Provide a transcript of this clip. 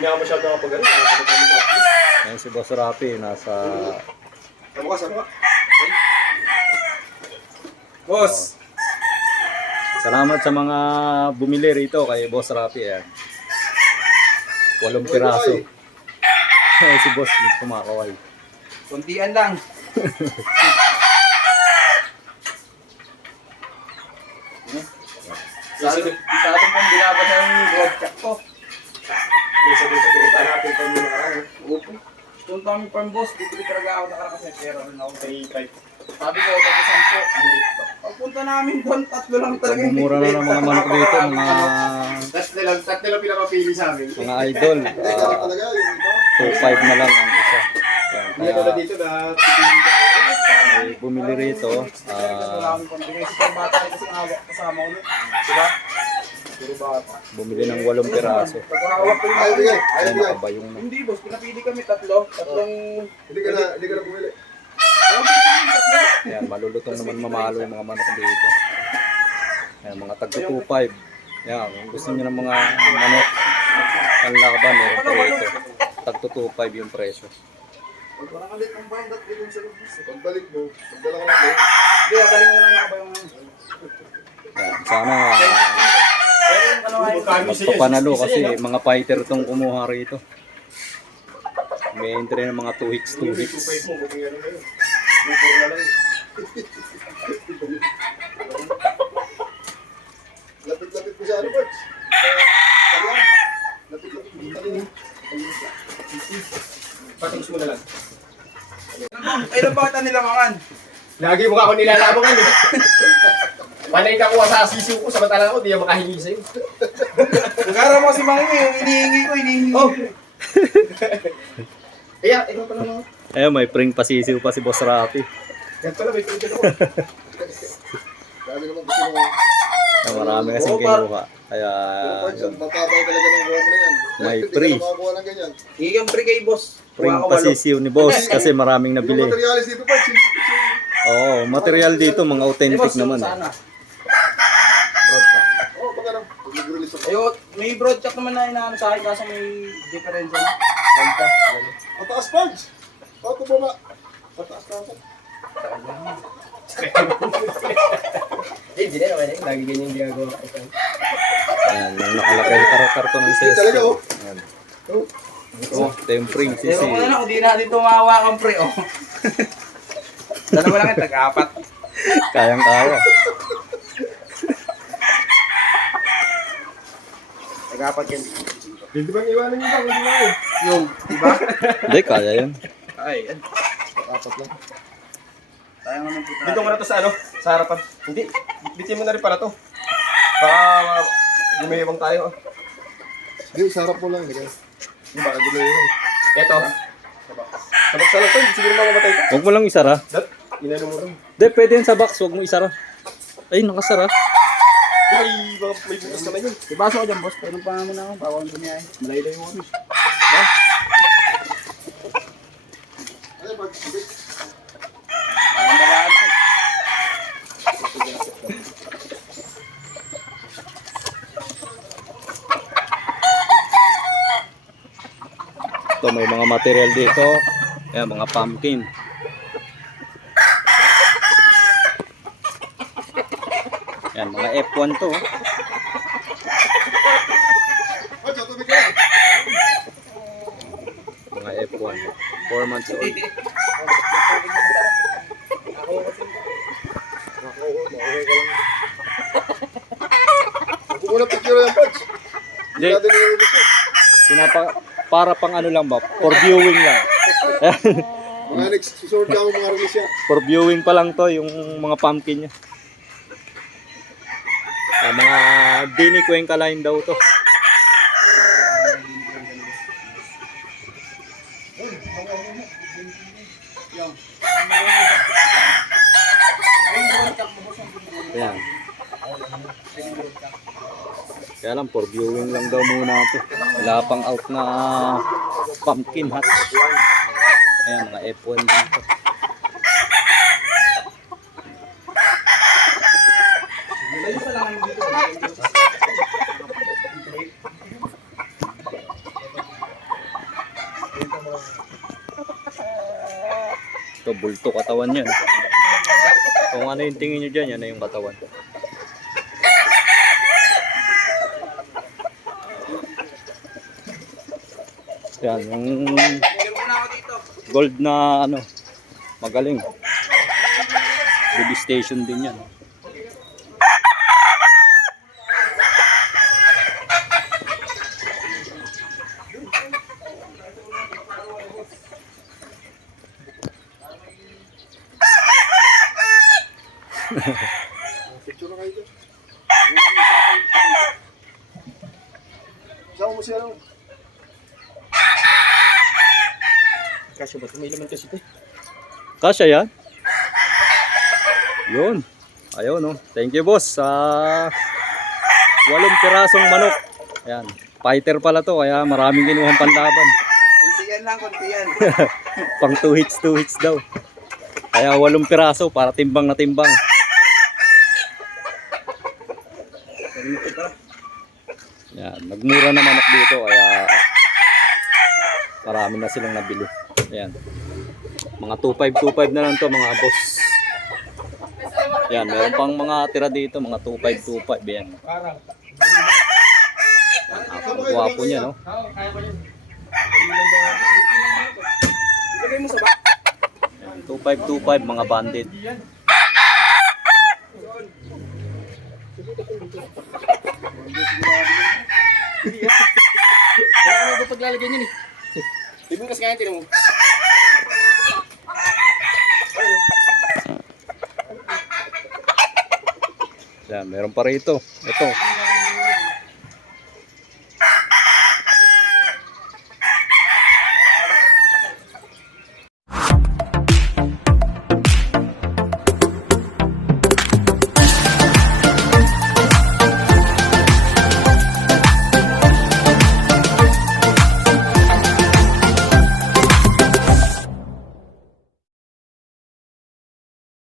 Hindi ako masyado nakapag-ano. Ayan si Boss Rapi, nasa... Sabi ka. Boss! Salamat sa mga bumili rito kay Boss Rapi. Ayan. 8 piraso. Si Boss, kumakaway. Kuntian lang. Sa ating pong binabasa yung broadcast ko. Sa pinunta natin pag muna karang. Opo. Punta kami from boss, bibili talaga ako nakarakas na pera rin ako. May 5. Sabi ko, tapos 10. Pagpunta namin doon, 3 lang talaga. Pagmumura na ng mga manok dito, mga Tatlo lang pinapapili sa amin. mga idol. 2.5 na lang ang isa. Ayan, Hindi ko na kaya dito na pipili ka. may bumili rito. Wala kami pambigay. Kasi pang bata rin kasi hawak kasama ko. Diba? Puro bata. Bumili ng 8 piraso. Pagkahawak ko yung Ayan, nakabayong na. Hindi boss, pinapili kami tatlong Hindi ka na bumili. Ayan, malulutong naman mamalo yung mga manok dito. Ayan, mga tagto 2.5. Ayan, kung gusto nyo ng mga manok ang laban, meron po rito. Tagto 2.5 yung presyo. Parang ulit ang bandat dito sa lubis. Pagbalik mo, magdala ka lang. Hindi, galing mo lang ba yung... Ayan, sana Pero yung ano ay... magpapanalo kasi mga fighter itong kumuha rito. May entry ng mga 2 hits, 2 hits. 2.5 mo, maging ano na yun. Pupuro na lang. Lapit-lapit ko sa ano, Parts? Kaya, lapit-lapit ko sa kanina. Patings mo na lang. Ay, ilang bata nilamangan? Lagi mo ako nilalabangan eh. Panay ka kuha sa sisiw ko, samantala ako, di ako makahingi sa'yo. Nagara mo si Mangi, yung hinihingi ko. Oh! Kaya, ikaw pala mo. Ayun, may pring pasisiw pa si Boss Rapi. Yan pala, may pinagin ako. Dami naman gusto mo. Ayan, marami kasing kinuha. Kaya yun, Mapabaw talaga ng buwan mo na yan. May Hindi ka free. na makakuha ng ganyan. Higam pre kay boss. pring Kuha ko pasisiw ni Boss kasi maraming Yung nabili. materialis dito, Parts. Oo, material dito, mga authentic naman. Sana. Oh, baka lang. Mag-release ako. Ayun, may broadcast naman na inaano sa akin kaso may diferensya na. Banta. Pataas, Parts. Pato baba. Pataas ka ako. Hindi na naman eh. Lagi ganyan ginagawa ko. Ayan, yung nakalagay karton ng Hindi talaga, sesto. oh. Ayan. Oh. Oh, ito yung pring Pero sisiw. kung ano, kung di natin tumawa kang pre, oh. Dalawa lang yung tag-apat. Kayang-kaya. Tag-apat yan. Hindi bang iwanan niyo ba? Hindi ba yun? Yung, diba? Hindi, kaya yun. Ay, yan. Apat lang. Sayang naman po tayo. Dito ka na to sa ano? Sa harapan. Hindi. Bitin mo na rin pala to. Baka gumayabang tayo. Hindi, sa harap mo lang. Hindi baka gumayabang. Eto. Sabak sa lang to. Hindi siguro mamamatay to. Huwag mo lang isara. Dat, inano mo rin. Hindi, pwede yun sa box. Huwag mo isara. Ay, nakasara. May bukas ka na yun. Ibaso ko dyan, boss. Pero pa mo na ako. Bawang dumiyahe. Malay-lay mo kami. Ano ba? Sige. Ang bawaan ko. Ito, may mga material dito. Ayan, mga pumpkin. Ayan, mga F1 to. Oh, sa tubig ka lang. Mga F1. 4 months old. Magkukuha ng picture yan, Parts. Hindi, Natin nililis yun. para pang ano lang ba? For viewing lang. Mga next, susort ka ako mga release yan. For viewing pa lang to, yung mga pumpkin niya. Mga Dini Cuenca line daw to. Ayan. Kaya lang, for viewing lang daw muna ito. Wala pang out na pumpkin hatch. Ayan, mga F1 dito. Bulto katawan yan. Kung ano yung tingin nyo dyan, yan na yung katawan. Yan, yung gold na ano, magaling. Baby station din yan. Picture na kayo dyan. Saan mo siya lang? Kasya ba? May laman kasi ito eh. Kasya yan? Yun. Ayun, no. Thank you, boss. Sa 8 pirasong manok. Ayan. Fighter pala to, kaya maraming kinuhang panlaban. Kunti yan lang, kunti yan. Pang 2 hits daw. Kaya 8 piraso para timbang na timbang. Yan, nagmura na manok dito kaya marami na silang nabili. Ayan. Mga 2.5 na lang to mga boss. Yan, meron pang mga tira dito, mga 2.5 yan. Guwapo niya, no? Ilagay mo sa bak. Yan, 2.5 mga bandit. Kaya ano ba paglalagay niyan eh? Ibig kasi kaya tinan mo. Yan, meron pa rito. Ito.